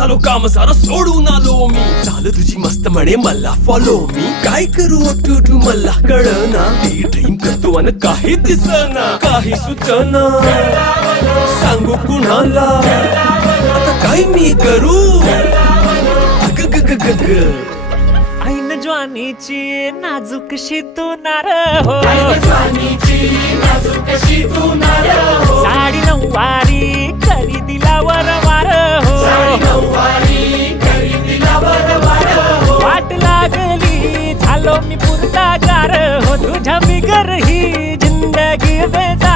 झालो काम सारं सोडून आलो मी. चाल तुझी मस्त म्हणे मला फॉलो मी. काय करू टू मला कळना. डे ड्रीम करतो अन काही दिसना. काही सुचना सांगू कुणाला आता काय मी करू. अग ग ग ग ग ऐन ज्वानीची नाजूकशी तू नार हो. साडी नऊवारी करी दिलावर वार हो. वाट लागली झालो मी पुरता गार हो. तुझ्या बिगर ही जिंदगी बेजार